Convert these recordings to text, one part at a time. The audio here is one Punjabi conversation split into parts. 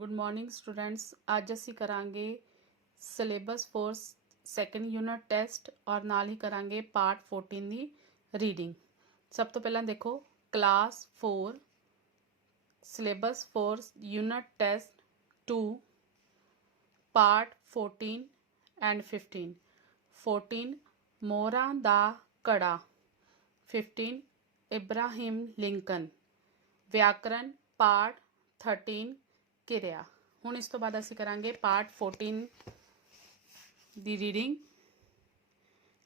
Good morning students. ਅੱਜ ਅਸੀਂ ਕਰਾਂਗੇ syllabus for second unit test ਔਰ ਨਾਲ ਹੀ ਕਰਾਂਗੇ ਪਾਰਟ 14 ਦੀ ਰੀਡਿੰਗ। ਸਭ ਤੋਂ ਪਹਿਲਾਂ ਦੇਖੋ class 4 syllabus for unit test 2 part 14 and 15। 14 ਮੋਹਰਾਂ ਦਾ ਕੜਾ, 15 ਇਬਰਾਹਿਮ ਲਿੰਕਨ। ਵਿਆਕਰਨ ਪਾਰਟ 13 ਕਿਰਿਆ। ਹੁਣ ਇਸ ਤੋਂ ਬਾਅਦ ਅਸੀਂ ਕਰਾਂਗੇ ਪਾਰਟ 14 ਦੀ reading.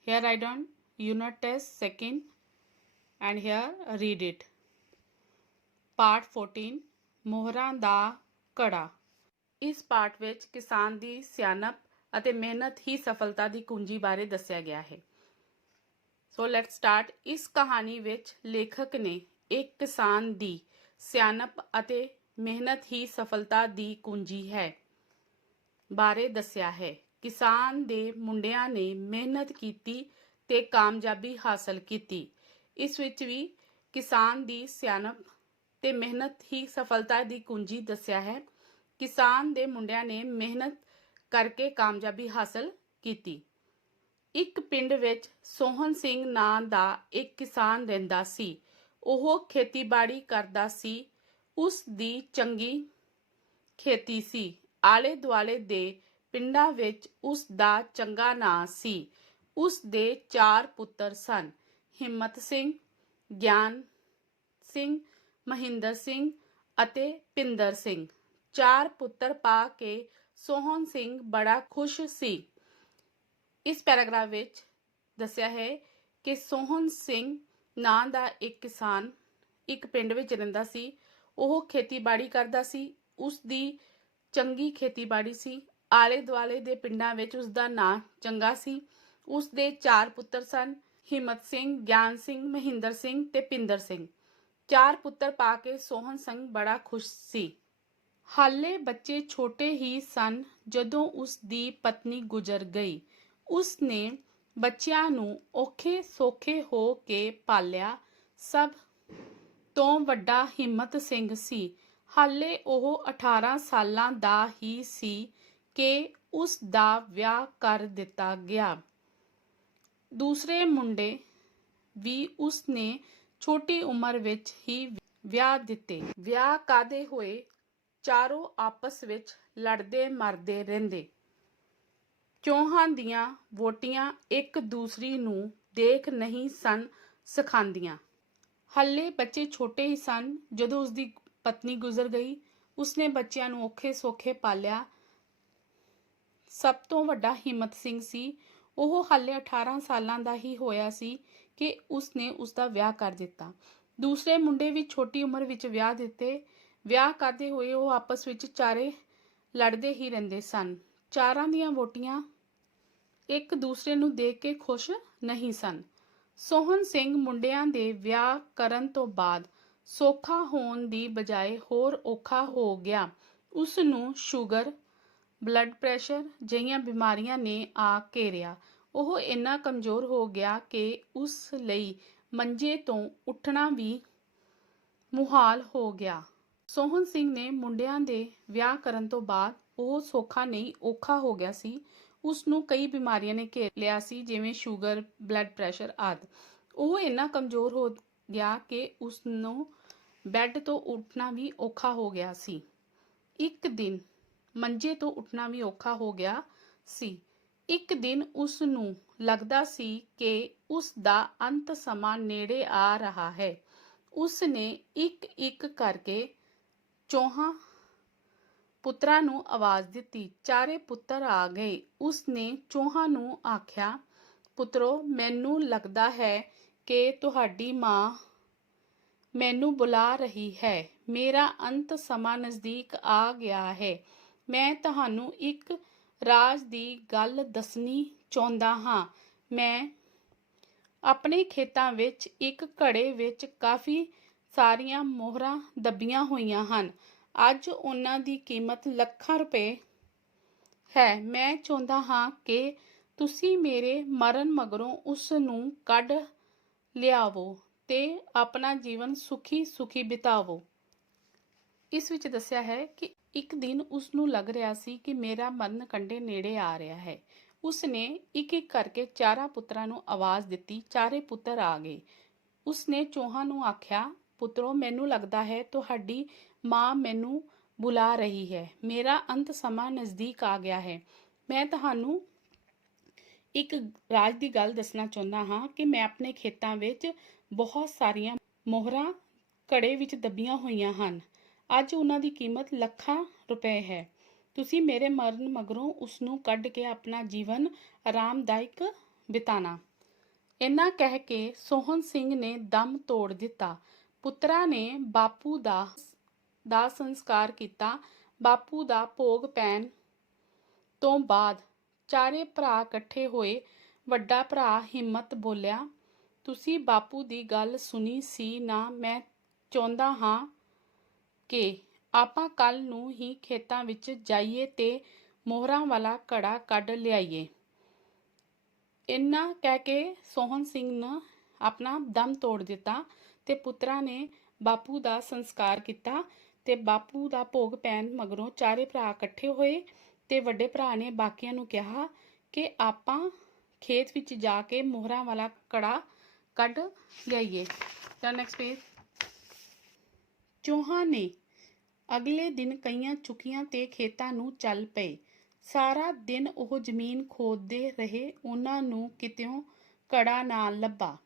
Here write down unit test second and here read it. Part 14 ਮੋਹਰਾਂ ਦਾ ਕੜਾ। ਇਸ ਪਾਰਟ ਵਿੱਚ ਕਿਸਾਨ ਦੀ ਸਿਆਣਪ ਅਤੇ ਮਿਹਨਤ ਹੀ ਸਫਲਤਾ ਦੀ ਕੁੰਜੀ ਬਾਰੇ ਦੱਸਿਆ ਗਿਆ ਹੈ। So let's start. ਇਸ ਕਹਾਣੀ ਵਿੱਚ ਲੇਖਕ ਨੇ ਇੱਕ ਕਿਸਾਨ ਦੀ ਸਿਆਣਪ ਅਤੇ ਮਿਹਨਤ ਹੀ ਸਫਲਤਾ ਦੀ ਕੁੰਜੀ ਹੈ ਬਾਰੇ ਦੱਸਿਆ ਹੈ। ਕਿਸਾਨ ਦੇ ਮੁੰਡਿਆਂ ਨੇ ਮਿਹਨਤ ਕੀਤੀ ਤੇ ਕਾਮਯਾਬੀ ਹਾਸਲ ਕੀਤੀ। ਇਸ ਵਿੱਚ ਵੀ ਕਿਸਾਨ ਦੀ ਸਿਆਣਪ ਤੇ ਮਿਹਨਤ ਹੀ ਸਫਲਤਾ ਦੀ ਕੁੰਜੀ ਦੱਸਿਆ ਹੈ। ਕਿਸਾਨ ਦੇ ਮੁੰਡਿਆਂ ਨੇ ਮਿਹਨਤ ਕਰਕੇ ਕਾਮਯਾਬੀ ਹਾਸਲ ਕੀਤੀ। ਇੱਕ ਪਿੰਡ ਵਿੱਚ ਸੋਹਣ ਸਿੰਘ ਨਾਂ ਦਾ ਇੱਕ ਕਿਸਾਨ ਰਹਿੰਦਾ ਸੀ। ਉਹ ਖੇਤੀਬਾੜੀ ਕਰਦਾ ਸੀ। ਉਸ ਦੀ ਚੰਗੀ ਖੇਤੀ ਸੀ। ਆਲੇ ਦੁਆਲੇ ਦੇ ਪਿੰਡਾਂ ਵਿੱਚ ਉਸ ਦਾ ਚੰਗਾ ਨਾਂ ਸੀ। ਉਸ ਦੇ 4 ਪੁੱਤਰ ਸਨ, ਹਿੰਮਤ ਸਿੰਘ, ਗਿਆਨ ਸਿੰਘ, ਮਹਿੰਦਰ ਸਿੰਘ ਅਤੇ ਪਿੰਦਰ ਸਿੰਘ। 4 ਪੁੱਤਰ ਪਾ ਕੇ ਸੋਹਣ ਸਿੰਘ ਬੜਾ ਖੁਸ਼ ਸੀ। ਇਸ ਪੈਰਾਗ੍ਰਾਫ ਵਿੱਚ ਦੱਸਿਆ ਹੈ ਕਿ ਸੋਹਣ ਸਿੰਘ ਨਾਂ ਦਾ ਇੱਕ ਕਿਸਾਨ ਇੱਕ ਪਿੰਡ ਵਿੱਚ ਰਹਿੰਦਾ ਸੀ। ਉਹ ਖੇਤੀਬਾੜੀ ਕਰਦਾ ਸੀ। ਉਸ ਦੀ ਚੰਗੀ ਖੇਤੀਬਾੜੀ ਸੀ। ਆਲੇ ਦੁਆਲੇ ਦੇ ਪਿੰਡਾਂ ਵਿੱਚ ਉਸ ਦਾ ਨਾਂ ਚੰਗਾ ਸੀ। ਉਸ ਦੇ 4 ਪੁੱਤਰ ਸਨ, ਹਿੰਮਤ ਸਿੰਘ, ਗਿਆਨ ਸਿੰਘ, ਮਹਿੰਦਰ ਸਿੰਘ ਤੇ ਪਿੰਦਰ ਸਿੰਘ। 4 ਪੁੱਤਰ ਪਾ ਕੇ ਸੋਹਣ ਸਿੰਘ ਬੜਾ ਖੁਸ਼ ਸੀ। ਹਾਲੇ ਬੱਚੇ ਛੋਟੇ ਹੀ ਸਨ ਜਦੋਂ ਉਸ ਦੀ ਪਤਨੀ ਗੁਜ਼ਰ ਗਈ। ਉਸ ਨੇ ਬੱਚਿਆਂ ਨੂੰ ਔਖੇ ਸੌਖੇ ਹੋ ਕੇ ਪਾਲਿਆ। ਸਭ ਤੋਂ ਵੱਡਾ ਹਿੰਮਤ ਸਿੰਘ ਸੀ। ਹਾਲੇ ਉਹ 18 ਸਾਲਾਂ ਦਾ ਹੀ ਸੀ ਕਿ ਉਸ ਦਾ ਵਿਆਹ ਕਰ ਦਿੱਤਾ ਗਿਆ। ਦੂਸਰੇ ਮੁੰਡੇ ਵੀ ਉਸ ਨੇ ਛੋਟੀ ਉਮਰ ਵਿੱਚ ਹੀ ਵਿਆਹ ਦਿੱਤੇ। ਵਿਆਹ ਕਾਦੇ ਹੋਏ ਚਾਰੋਂ ਆਪਸ ਵਿੱਚ ਲੜਦੇ ਮਰਦੇ ਰਹਿੰਦੇ। ਚੌਹਾਂ ਦੀਆਂ ਵਹੁਟੀਆਂ ਇੱਕ ਦੂਸਰੀ ਨੂੰ ਦੇਖ ਨਹੀਂ ਸਨ ਸਿਖਾਉਂਦੀਆਂ। ਹਾਲੇ ਬੱਚੇ ਛੋਟੇ ਹੀ ਸਨ ਜਦੋਂ ਉਸ ਦੀ ਪਤਨੀ ਗੁਜ਼ਰ ਗਈ। ਉਸਨੇ ਬੱਚਿਆਂ ਨੂੰ ਔਖੇ ਸੌਖੇ ਪਾਲਿਆ। ਸਭ ਤੋਂ ਵੱਡਾ ਹਿੰਮਤ ਸਿੰਘ ਸੀ। ਉਹ ਹਾਲੇ 18 ਸਾਲਾਂ ਦਾ ਹੀ ਹੋਇਆ ਸੀ ਕਿ ਉਸਨੇ ਉਸਦਾ ਵਿਆਹ ਕਰ ਦਿੱਤਾ। ਦੂਸਰੇ ਮੁੰਡੇ ਵੀ ਛੋਟੀ ਉਮਰ ਵਿੱਚ ਵਿਆਹ ਦਿੱਤੇ। ਵਿਆਹ ਕਰਦੇ ਹੋਏ ਉਹ ਆਪਸ ਵਿੱਚ ਚਾਰੇ ਲੜਦੇ ਹੀ ਰਹਿੰਦੇ ਸਨ। ਚਾਰਾਂ ਦੀਆਂ ਵਹੁਟੀਆਂ ਇੱਕ ਦੂਸਰੇ ਨੂੰ ਦੇਖ ਕੇ ਖੁਸ਼ ਨਹੀਂ ਸਨ। ਸੋਹਣ ਸਿੰਘ ਮੁੰਡਿਆਂ ਦੇ ਵਿਆਹ ਕਰਨ ਤੋਂ ਬਾਅਦ ਸੌਖਾ ਹੋਣ ਦੀ ਬਜਾਏ ਹੋਰ ਔਖਾ ਹੋ ਗਿਆ। ਉਸ ਨੂੰ ਸ਼ੂਗਰ, ਬਲੱਡ ਪ੍ਰੈਸ਼ਰ ਜਿਹੀਆਂ ਬਿਮਾਰੀਆਂ ਨੇ ਆ ਘੇਰਿਆ। ਉਹ ਇੰਨਾ ਕਮਜ਼ੋਰ ਹੋ ਗਿਆ ਕਿ ਉਸ ਲਈ ਮੰਜੇ ਤੋਂ ਉੱਠਣਾ ਵੀ ਮੁਹਾਲ ਹੋ ਗਿਆ। ਸੋਹਣ ਸਿੰਘ ਨੇ ਮੁੰਡਿਆਂ ਦੇ ਵਿਆਹ ਕਰਨ ਤੋਂ ਬਾਅਦ ਉਹ ਸੌਖਾ ਨਹੀਂ ਔਖਾ ਹੋ ਗਿਆ ਸੀ। ਉਸ ਨੂੰ ਕਈ ਬਿਮਾਰੀਆਂ ਨੇ ਘੇਰ ਲਿਆ ਸੀ, ਜਿਵੇਂ ਸ਼ੂਗਰ, ਬਲੱਡ ਪ੍ਰੈਸ਼ਰ ਆਦਿ। ਉਹ ਇੰਨਾ ਕਮਜ਼ੋਰ ਹੋ ਗਿਆ ਕਿ ਉਸ ਨੂੰ ਬੈੱਡ ਤੋਂ ਉੱਠਣਾ ਵੀ ਔਖਾ ਹੋ ਗਿਆ ਸੀ। ਇੱਕ ਦਿਨ ਮੰਜੇ ਤੋਂ ਉੱਠਣਾ ਵੀ ਔਖਾ ਹੋ ਗਿਆ ਸੀ। ਇੱਕ ਦਿਨ ਉਸ ਨੂੰ ਲੱਗਦਾ ਸੀ ਕਿ ਉਸ ਦਾ ਅੰਤ ਸਮਾਂ ਨੇੜੇ ਆ ਰਿਹਾ ਹੈ। ਉਸ ਨੇ ਇੱਕ ਇੱਕ ਕਰਕੇ ਚੌਹਾਂ ਪੁੱਤਰਾਂ ਨੂੰ ਆਵਾਜ਼ ਦਿੱਤੀ। ਚਾਰੇ ਪੁੱਤਰ ਆ ਗਏ। ਉਸ ਨੇ ਚੌਹਾਂ ਨੂੰ ਆਖਿਆ, ਪੁੱਤਰੋ, ਮੈਨੂੰ ਲੱਗਦਾ ਹੈ ਕਿ ਤੁਹਾਡੀ ਮਾਂ ਮੈਨੂੰ ਬੁਲਾ ਰਹੀ ਹੈ। ਮੇਰਾ ਅੰਤ ਸਮਾਂ ਨਜ਼ਦੀਕ ਆ ਗਿਆ ਹੈ। ਮੈਂ ਤੁਹਾਨੂੰ ਇੱਕ ਰਾਜ਼ ਦੀ ਗੱਲ ਦੱਸਣੀ ਚਾਹੁੰਦਾ ਹਾਂ। ਮੈਂ ਆਪਣੇ ਖੇਤਾਂ ਵਿੱਚ ਇੱਕ ਘੜੇ ਵਿੱਚ ਕਾਫੀ ਸਾਰੀਆਂ ਮੋਹਰਾਂ ਦੱਬੀਆਂ ਹੋਈਆਂ ਹਨ। ਅੱਜ ਉਹਨਾਂ ਦੀ ਕੀਮਤ ਲੱਖਾਂ ਰੁਪਏ ਹੈ। ਮੈਂ ਚਾਹੁੰਦਾ ਹਾਂ ਕਿ ਤੁਸੀਂ ਮੇਰੇ ਮਰਨ ਮਗਰੋਂ ਉਸ ਨੂੰ ਕੱਢ ਲਿਆਵੋ ਤੇ ਆਪਣਾ ਜੀਵਨ ਸੁਖੀ ਸੁਖੀ ਬਿਤਾਵੋ। ਇਸ ਵਿੱਚ ਦੱਸਿਆ ਹੈ ਕਿ ਇੱਕ ਦਿਨ ਉਸ ਨੂੰ ਲੱਗ ਰਿਹਾ ਸੀ ਕਿ ਮੇਰਾ ਮਰਨ ਕੰਢੇ ਨੇੜੇ ਆ ਰਿਹਾ ਹੈ। ਉਸ ਨੇ ਇੱਕ ਇੱਕ ਕਰਕੇ ਚਾਰਾਂ ਪੁੱਤਰਾਂ ਨੂੰ ਆਵਾਜ਼ ਦਿੱਤੀ। ਚਾਰੇ ਪੁੱਤਰ ਆ ਗਏ। ਉਸ ਨੇ ਚੌਹਾਂ ਨੂੰ ਆਖਿਆ, ਪੁੱਤਰੋ, ਮੈਨੂੰ ਲੱਗਦਾ ਹੈ ਤੁਹਾਡੀ ਮਾਂ ਮੈਨੂੰ ਬੁਲਾ ਰਹੀ ਹੈ। ਮੇਰਾ ਅੰਤ ਸਮਾਂ ਨਜ਼ਦੀਕ ਆ ਗਿਆ ਹੈ। ਮੈਂ ਤੁਹਾਨੂੰ ਇੱਕ ਰਾਜ ਦੀ ਗੱਲ ਦੱਸਣਾ ਚਾਹੁੰਦਾ ਹਾਂ ਕਿ ਮੈਂ ਆਪਣੇ ਖੇਤਾਂ ਵਿੱਚ ਬਹੁਤ ਸਾਰੀਆਂ ਮੋਹਰਾਂ ਘੜੇ ਵਿੱਚ ਦੱਬੀਆਂ ਹੋਈਆਂ ਹਨ। ਅੱਜ ਉਹਨਾਂ ਦੀ ਕੀਮਤ ਲੱਖਾਂ ਰੁਪਏ ਹੈ। ਤੁਸੀਂ ਮੇਰੇ ਮਰਨ ਮਗਰੋਂ ਉਸ ਨੂੰ ਕੱਢ ਕੇ ਆਪਣਾ ਜੀਵਨ ਆਰਾਮਦਾਇਕ ਬਿਤਾਣਾ। ਇੰਨਾ ਕਹਿ ਕੇ ਸੋਹਣ ਸਿੰਘ ਨੇ ਦਮ ਤੋੜ ਦਿੱਤਾ। ਪੁੱਤਰਾਂ ਨੇ ਬਾਪੂ ਦਾ ਸੰਸਕਾਰ ਕੀਤਾ। ਬਾਪੂ ਦਾ ਭੋਗ ਪੈਣ ਤੋਂ ਬਾਅਦ ਚਾਰੇ ਭਰਾ ਇਕੱਠੇ ਹੋਏ। ਵੱਡਾ ਭਰਾ ਹਿੰਮਤ ਬੋਲਿਆ, ਤੁਸੀਂ ਬਾਪੂ ਦੀ ਗੱਲ ਸੁਣੀ ਸੀ ਨਾ? ਮੈਂ ਚਾਹੁੰਦਾ ਹਾਂ ਕਿ ਆਪਾਂ ਕੱਲ ਨੂੰ ਹੀ ਖੇਤਾਂ ਵਿੱਚ ਜਾਈਏ ਤੇ ਮੋਹਰਾਂ ਵਾਲਾ ਘੜਾ ਕੱਢ ਲਿਆਈਏ। ਇੰਨਾ ਕਹਿ ਕੇ ਸੋਹਣ ਸਿੰਘ ਨੇ ਆਪਣਾ ਦਮ ਤੋੜ ਦਿੱਤਾ ਤੇ ਪੁੱਤਰਾਂ ਨੇ ਬਾਪੂ ਦਾ ਸੰਸਕਾਰ ਕੀਤਾ ਤੇ ਬਾਪੂ ਦਾ ਭੋਗ ਪੈਣ ਮਗਰੋਂ ਚਾਰੇ ਭਰਾ ਇਕੱਠੇ ਹੋਏ ਤੇ ਵੱਡੇ ਭਰਾ ਨੇ ਬਾਕੀਆਂ ਨੂੰ ਕਿਹਾ ਕਿ ਆਪਾਂ ਖੇਤ ਵਿੱਚ ਜਾ ਕੇ ਮੋਹਰਾਂ ਵਾਲਾ ਘੜਾ ਕੱਢ ਲਿਆਈਏ। ਤਾਂ ਨੈਕਸਟ ਪੇਜ। ਚੌਹਾਂ ਨੇ ਅਗਲੇ ਦਿਨ ਕਈਆਂ ਚੁੱਕੀਆਂ ਤੇ ਖੇਤਾਂ ਨੂੰ ਚੱਲ ਪਏ। ਸਾਰਾ ਦਿਨ ਉਹ ਜ਼ਮੀਨ ਖੋਦਦੇ ਰਹੇ। ਉਹਨਾਂ ਨੂੰ ਕਿਤਿਓਂ ਘੜਾ ਨਾ ਲੱਭਾ।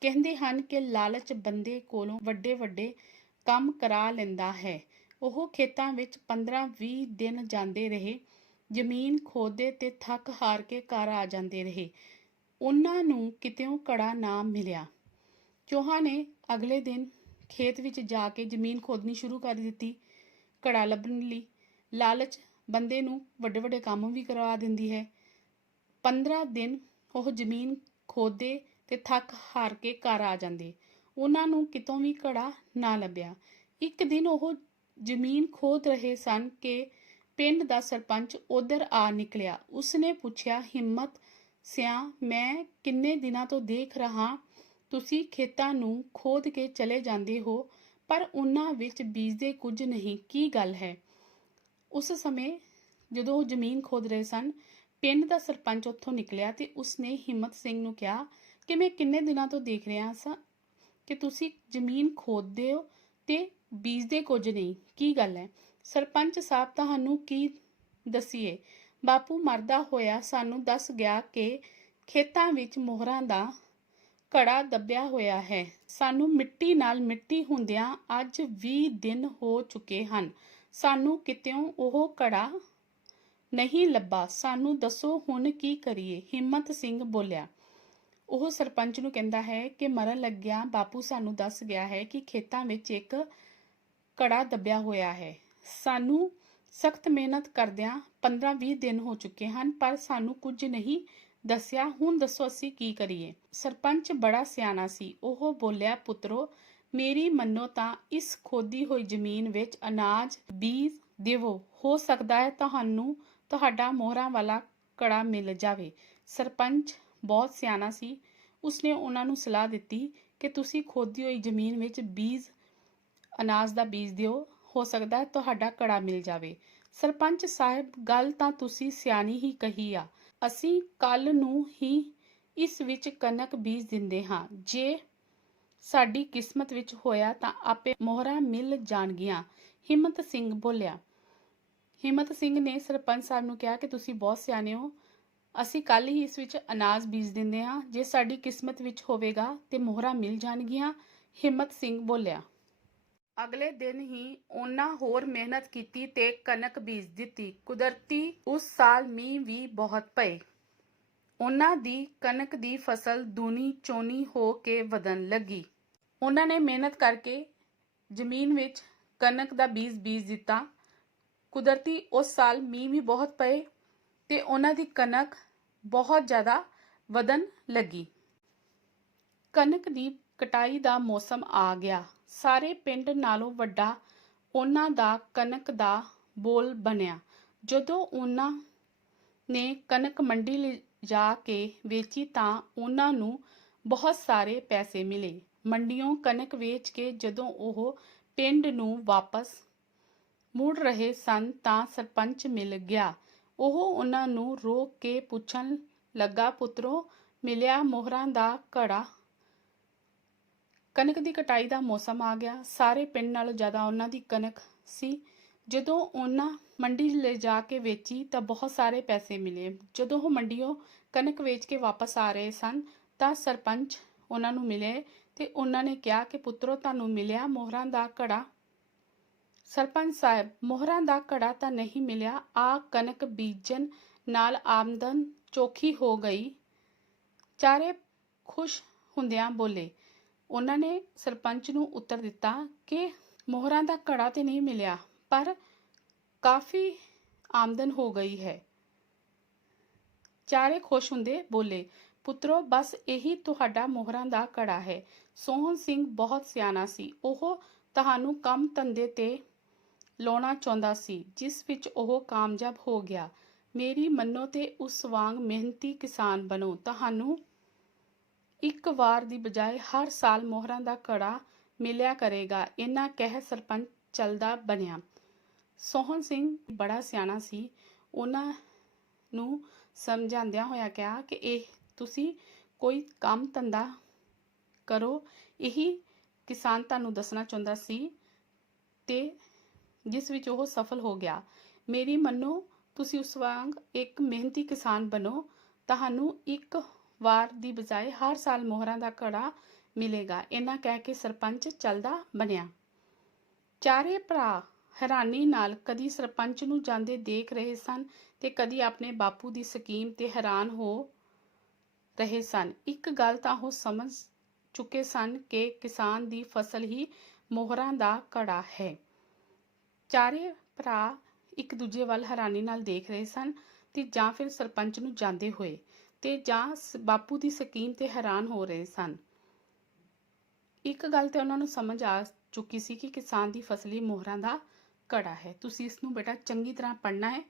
ਕਹਿੰਦੇ ਹਨ ਕਿ ਲਾਲਚ ਬੰਦੇ ਕੋਲੋਂ ਵੱਡੇ ਵੱਡੇ ਕੰਮ ਕਰਾ ਲੈਂਦਾ ਹੈ। ਉਹ ਖੇਤਾਂ ਵਿੱਚ 15-20 ਦਿਨ ਜਾਂਦੇ ਰਹੇ। ਜ਼ਮੀਨ ਖੋਦਦੇ ਤੇ ਥੱਕ ਹਾਰ ਕੇ ਘਰ ਆ ਜਾਂਦੇ ਰਹੇ। ਉਹਨਾਂ ਨੂੰ ਕਿਤਿਓਂ ਘੜਾ ਨਾ ਮਿਲਿਆ। ਚੌਹਾਂ ਨੇ ਅਗਲੇ ਦਿਨ ਖੇਤ ਵਿੱਚ ਜਾ ਕੇ ਜ਼ਮੀਨ ਖੋਦਣੀ ਸ਼ੁਰੂ ਕਰ ਦਿੱਤੀ ਘੜਾ ਲੱਭਣ ਲਈ। ਲਾਲਚ ਬੰਦੇ ਨੂੰ ਵੱਡੇ ਵੱਡੇ ਕੰਮ ਵੀ ਕਰਵਾ ਦਿੰਦੀ ਹੈ। 15 ਦਿਨ ਉਹ ਜ਼ਮੀਨ ਖੋਦਦੇ ਤੇ ਥੱਕ ਹਾਰ ਕੇ ਘਰ ਆ ਜਾਂਦੇ। ਉਹਨਾਂ ਨੂੰ ਕਿਤੋਂ ਵੀ ਘੜਾ ਨਾ ਲੱਭਿਆ। ਇੱਕ ਦਿਨ ਉਹ ਜ਼ਮੀਨ ਖੋਦ ਰਹੇ ਸਨ ਕਿ ਪਿੰਡ ਦਾ ਸਰਪੰਚ ਉੱਧਰ ਆ ਨਿਕਲਿਆ। ਉਸਨੇ ਪੁੱਛਿਆ, ਹਿੰਮਤ ਸਿਆਂ, ਮੈਂ ਕਿੰਨੇ ਦਿਨਾਂ ਤੋਂ ਦੇਖ ਰਹਾ ਤੁਸੀਂ ਖੇਤਾਂ ਨੂੰ ਖੋਦ ਕੇ ਚਲੇ ਜਾਂਦੇ ਹੋ ਪਰ ਉਹਨਾਂ ਵਿੱਚ ਬੀਜਦੇ ਕੁਝ ਨਹੀਂ, ਕੀ ਗੱਲ ਹੈ? ਉਸ ਸਮੇਂ ਜਦੋਂ ਉਹ ਜ਼ਮੀਨ ਖੋਦ ਰਹੇ ਸਨ, ਪਿੰਡ ਦਾ ਸਰਪੰਚ ਉੱਥੋਂ ਨਿਕਲਿਆ ਤੇ ਉਸਨੇ ਹਿੰਮਤ ਸਿੰਘ ਨੂੰ ਕਿਹਾ ਕਿ ਮੈਂ ਕਿੰਨੇ ਦਿਨਾਂ ਤੋਂ ਦੇਖ ਰਿਹਾ ਸਾਂ ਕਿ ਤੁਸੀਂ ਜ਼ਮੀਨ ਖੋਦਦੇ ਹੋ ਤੇ ਬੀਜਦੇ ਕੁਝ ਨਹੀਂ, ਕੀ ਗੱਲ ਹੈ? ਸਰਪੰਚ ਸਾਹਿਬ, ਤੁਹਾਨੂੰ ਕੀ ਦਸੀਏ? ਬਾਪੂ ਮਰਦਾ ਹੋਇਆ ਸਾਨੂੰ ਦੱਸ ਗਿਆ ਕਿ ਖੇਤਾਂ ਵਿੱਚ ਮੋਹਰਾਂ ਦਾ ਘੜਾ ਦੱਬਿਆ ਹੋਇਆ ਹੈ। ਸਾਨੂੰ ਮਿੱਟੀ ਨਾਲ ਮਿੱਟੀ ਹੁੰਦਿਆਂ ਅੱਜ 20 ਦਿਨ ਹੋ ਚੁੱਕੇ ਹਨ। ਸਾਨੂੰ ਕਿਤਿਓਂ ਉਹ ਘੜਾ ਨਹੀਂ ਲੱਭਾ। ਸਾਨੂੰ ਦੱਸੋ ਹੁਣ ਕੀ ਕਰੀਏ? ਹਿੰਮਤ ਸਿੰਘ ਬੋਲਿਆ। ਉਹ ਸਰਪੰਚ ਨੂੰ ਕਹਿੰਦਾ ਹੈ ਕਿ ਮਰਨ ਲੱਗਿਆ ਬਾਪੂ ਸਾਨੂੰ ਦੱਸ ਗਿਆ ਹੈ ਕਿ ਖੇਤਾਂ ਵਿੱਚ ਇੱਕ ਘੜਾ ਦੱਬਿਆ ਹੋਇਆ ਹੈ। ਸਾਨੂੰ ਸਖਤ ਮਿਹਨਤ ਕਰਦਿਆਂ 15-20 ਦਿਨ ਹੋ ਚੁੱਕੇ ਹਨ ਪਰ ਸਾਨੂੰ ਕੁਝ ਨਹੀਂ ਦੱਸਿਆ। ਹੁਣ ਦੱਸੋ ਅਸੀਂ ਕੀ ਕਰੀਏ? ਸਰਪੰਚ ਬੜਾ ਸਿਆਣਾ ਸੀ। ਉਹ ਬੋਲਿਆ, ਪੁੱਤਰੋ, ਮੇਰੀ ਮੰਨੋ ਤਾਂ ਇਸ ਖੋਦੀ ਹੋਈ ਜ਼ਮੀਨ ਵਿੱਚ ਅਨਾਜ ਬੀਜ ਦੇਵੋ। ਹੋ ਸਕਦਾ ਹੈ ਤੁਹਾਨੂੰ ਤੁਹਾਡਾ ਮੋਹਰਾਂ ਵਾਲਾ ਘੜਾ ਮਿਲ ਜਾਵੇ। ਸਰਪੰਚ ਬਹੁਤ ਸਿਆਣਾ ਸੀ। ਉਸਨੇ ਉਹਨਾਂ ਨੂੰ ਸਲਾਹ ਦਿੱਤੀ ਕਿ ਤੁਸੀਂ ਖੋਦੀ ਹੋਈ ਜ਼ਮੀਨ ਵਿੱਚ ਅਨਾਜ ਦਾ ਬੀਜ ਦਿਓ, ਹੋ ਸਕਦਾ ਹੈ ਤੁਹਾਡਾ ਘੜਾ ਮਿਲ ਜਾਵੇ। ਸਰਪੰਚ ਸਾਹਿਬ, ਗੱਲ ਤਾਂ ਤੁਸੀਂ ਸਿਆਣੀ ਹੀ ਕਹੀ ਆ। ਅਸੀਂ ਕੱਲ ਨੂੰ ਹੀ ਇਸ ਵਿੱਚ ਕਣਕ ਬੀਜ ਦਿੰਦੇ ਹਾਂ। ਜੇ ਸਾਡੀ ਕਿਸਮਤ ਵਿੱਚ ਹੋਇਆ ਤਾਂ ਆਪੇ ਮੋਹਰਾਂ ਮਿਲ ਜਾਣਗੀਆਂ। ਹਿੰਮਤ ਸਿੰਘ ਬੋਲਿਆ। ਹਿੰਮਤ ਸਿੰਘ ਨੇ ਸਰਪੰਚ ਸਾਹਿਬ ਨੂੰ ਕਿਹਾ ਕਿ ਤੁਸੀਂ ਬਹੁਤ ਸਿਆਣੇ ਹੋ। ਅਸੀਂ ਕੱਲ ਹੀ ਇਸ ਵਿੱਚ ਅਨਾਜ ਬੀਜ ਦਿੰਦੇ ਹਾਂ। ਜੇ ਸਾਡੀ ਕਿਸਮਤ ਵਿੱਚ ਹੋਵੇਗਾ ਤੇ ਮੋਹਰਾਂ ਮਿਲ ਜਾਣਗੀਆਂ। ਹਿੰਮਤ ਸਿੰਘ ਬੋਲਿਆ। ਅਗਲੇ ਦਿਨ ਹੀ ਉਹਨਾਂ ਹੋਰ ਮਿਹਨਤ ਕੀਤੀ ਤੇ ਕਣਕ ਬੀਜ ਦਿੱਤੀ। ਕੁਦਰਤੀ ਉਸ ਸਾਲ ਮੀਂਹ ਵੀ ਬਹੁਤ ਪਏ। ਉਹਨਾਂ ਦੀ ਕਣਕ ਦੀ ਫਸਲ ਦੂਣੀ ਚੌਣੀ ਹੋ ਕੇ ਵਧਣ ਲੱਗੀ। ਉਹਨਾਂ ਨੇ ਮਿਹਨਤ ਕਰਕੇ ਜ਼ਮੀਨ ਵਿੱਚ ਕਣਕ ਦਾ ਬੀਜ ਦਿੱਤਾ। ਕੁਦਰਤੀ ਉਸ ਸਾਲ ਮੀਂਹ ਵੀ ਬਹੁਤ ਪਏ ਤੇ ਉਹਨਾਂ ਦੀ ਕਣਕ ਬਹੁਤ ਜ਼ਿਆਦਾ ਵਧਣ ਲੱਗੀ। ਕਣਕ ਦੀ ਕਟਾਈ ਦਾ ਮੌਸਮ ਆ ਗਿਆ। ਸਾਰੇ ਪਿੰਡ ਨਾਲੋਂ ਵੱਡਾ ਉਹਨਾਂ ਦਾ ਕਣਕ ਦਾ ਬੋਲ ਬਣਿਆ। ਜਦੋਂ ਉਹਨਾਂ ਨੇ ਕਣਕ ਮੰਡੀ ਲਿਜਾ ਕੇ ਵੇਚੀ ਤਾਂ ਉਹਨਾਂ ਨੂੰ ਬਹੁਤ ਸਾਰੇ ਪੈਸੇ ਮਿਲੇ। ਮੰਡੀਓਂ ਕਣਕ ਵੇਚ ਕੇ ਜਦੋਂ ਉਹ ਪਿੰਡ ਨੂੰ ਵਾਪਸ ਮੁੜ ਰਹੇ ਸਨ ਤਾਂ ਸਰਪੰਚ ਮਿਲ ਗਿਆ। ਉਹ ਉਹਨਾਂ ਨੂੰ ਰੋਕ ਕੇ ਪੁੱਛਣ ਲੱਗਾ, ਪੁੱਤਰੋ, ਮਿਲਿਆ ਮੋਹਰਾਂ ਦਾ ਘੜਾ? ਕਣਕ ਦੀ ਕਟਾਈ ਦਾ ਮੌਸਮ ਆ ਗਿਆ। ਸਾਰੇ ਪਿੰਡ ਨਾਲੋਂ ਜ਼ਿਆਦਾ ਉਹਨਾਂ ਦੀ ਕਣਕ ਸੀ। ਜਦੋਂ ਉਹਨਾਂ ਮੰਡੀ ਲਿਜਾ ਕੇ ਵੇਚੀ ਤਾਂ ਬਹੁਤ ਸਾਰੇ ਪੈਸੇ ਮਿਲੇ। ਜਦੋਂ ਉਹ ਮੰਡੀਓਂ ਕਣਕ ਵੇਚ ਕੇ ਵਾਪਸ ਆ ਰਹੇ ਸਨ ਤਾਂ ਸਰਪੰਚ ਉਹਨਾਂ ਨੂੰ ਮਿਲੇ ਤੇ ਉਹਨਾਂ ਨੇ ਕਿਹਾ ਕਿ ਪੁੱਤਰੋ, ਤੁਹਾਨੂੰ ਮਿਲਿਆ ਮੋਹਰਾਂ ਦਾ ਘੜਾ? ਸਰਪੰਚ ਸਾਹਿਬ, ਮੋਹਰਾਂ ਦਾ ਘੜਾ ਤਾਂ ਨਹੀਂ ਮਿਲਿਆ। ਆ ਕਣਕ ਬੀਜਣ ਨਾਲ ਆਮਦਨ ਚੋਖੀ ਹੋ ਗਈ। ਚਾਰੇ ਖੁਸ਼ ਹੁੰਦਿਆਂ ਬੋਲੇ। ਉਹਨਾਂ ਨੇ ਸਰਪੰਚ ਨੂੰ ਉੱਤਰ ਦਿੱਤਾ ਕਿ ਮੋਹਰਾਂ ਦਾ ਘੜਾ ਤੇ ਨਹੀਂ ਮਿਲਿਆ, ਪਰ ਕਾਫੀ ਆਮਦਨ ਹੋ ਗਈ ਹੈ। ਚਾਰੇ ਖੁਸ਼ ਹੁੰਦੇ ਬੋਲੇ, ਪੁੱਤਰੋ, ਬਸ ਇਹੀ ਤੁਹਾਡਾ ਮੋਹਰਾਂ ਦਾ ਘੜਾ ਹੈ। ਸੋਹਣ ਸਿੰਘ ਬਹੁਤ ਸਿਆਣਾ ਸੀ। ਉਹ ਤੁਹਾਨੂੰ ਕੰਮ ਧੰਦੇ ਤੇ ਲਾਉਣਾ ਚਾਹੁੰਦਾ ਸੀ, ਜਿਸ ਵਿੱਚ ਉਹ ਕਾਮਯਾਬ ਹੋ ਗਿਆ। ਮੇਰੀ ਮੰਨੋ ਤੇ ਉਸ ਵਾਂਗ ਮਿਹਨਤੀ ਕਿਸਾਨ ਬਣੋ। ਤੁਹਾਨੂੰ ਇੱਕ ਵਾਰ ਦੀ ਬਜਾਏ ਹਰ ਸਾਲ ਮੋਹਰਾਂ ਦਾ ਘੜਾ ਮਿਲਿਆ ਕਰੇਗਾ। ਇਹਨਾਂ ਕਹਿ ਸਰਪੰਚ ਚੱਲਦਾ ਬਣਿਆ। ਸੋਹਣ ਸਿੰਘ ਬੜਾ ਸਿਆਣਾ ਸੀ। ਉਹਨਾਂ ਨੂੰ ਸਮਝਾਉਂਦਿਆਂ ਹੋਇਆ ਕਿਹਾ ਕਿ ਇਹ ਤੁਸੀਂ ਕੋਈ ਕੰਮ ਧੰਦਾ ਕਰੋ। ਇਹੀ ਕਿਸਾਨ ਤੁਹਾਨੂੰ ਦੱਸਣਾ ਚਾਹੁੰਦਾ ਸੀ ਤੇ ਜਿਸ ਵਿੱਚ ਉਹ ਸਫਲ ਹੋ ਗਿਆ। ਮੇਰੀ ਮੰਨੋ, ਤੁਸੀਂ ਉਸ ਵਾਂਗ ਇੱਕ ਮਿਹਨਤੀ ਕਿਸਾਨ ਬਣੋ। ਤੁਹਾਨੂੰ ਇੱਕ ਵਾਰ ਦੀ ਬਜਾਏ ਹਰ ਸਾਲ ਮੋਹਰਾਂ ਦਾ ਘੜਾ ਮਿਲੇਗਾ। ਇਹਨਾਂ ਕਹਿ ਕੇ ਸਰਪੰਚ ਚੱਲਦਾ ਬਣਿਆ। ਚਾਰੇ ਭਰਾ ਹੈਰਾਨੀ ਨਾਲ ਕਦੀ ਸਰਪੰਚ ਨੂੰ ਜਾਂਦੇ ਦੇਖ ਰਹੇ ਸਨ ਤੇ ਕਦੀ ਆਪਣੇ ਬਾਪੂ ਦੀ ਸਕੀਮ ਤੇ ਹੈਰਾਨ ਹੋ ਰਹੇ ਸਨ। ਇੱਕ ਗੱਲ ਤਾਂ ਉਹ ਸਮਝ ਚੁੱਕੇ ਸਨ ਕਿ ਕਿਸਾਨ ਦੀ ਫਸਲ ਹੀ ਮੋਹਰਾਂ ਦਾ ਘੜਾ ਹੈ। ਚਾਰੇ ਭਰਾ ਇੱਕ ਦੂਜੇ ਵੱਲ ਹੈਰਾਨੀ ਨਾਲ ਦੇਖ ਰਹੇ ਸਨ ਤੇ ਜਾਂ ਫਿਰ ਸਰਪੰਚ ਨੂੰ ਜਾਂਦੇ ਹੋਏ ਤੇ ਜਾਂ ਬਾਪੂ ਦੀ ਸਕੀਮ ਤੇ ਹੈਰਾਨ ਹੋ ਰਹੇ ਸਨ। ਇੱਕ ਗੱਲ ਤੇ ਉਹਨਾਂ ਨੂੰ ਸਮਝ ਆ ਚੁੱਕੀ ਸੀ ਕਿ ਕਿਸਾਨ ਦੀ ਫਸਲ ਹੀ ਮੋਹਰਾਂ ਦਾ ਘੜਾ ਹੈ। ਤੁਸੀਂ ਇਸ ਨੂੰ ਬੇਟਾ ਚੰਗੀ ਤਰ੍ਹਾਂ ਪੜ੍ਹਨਾ ਹੈ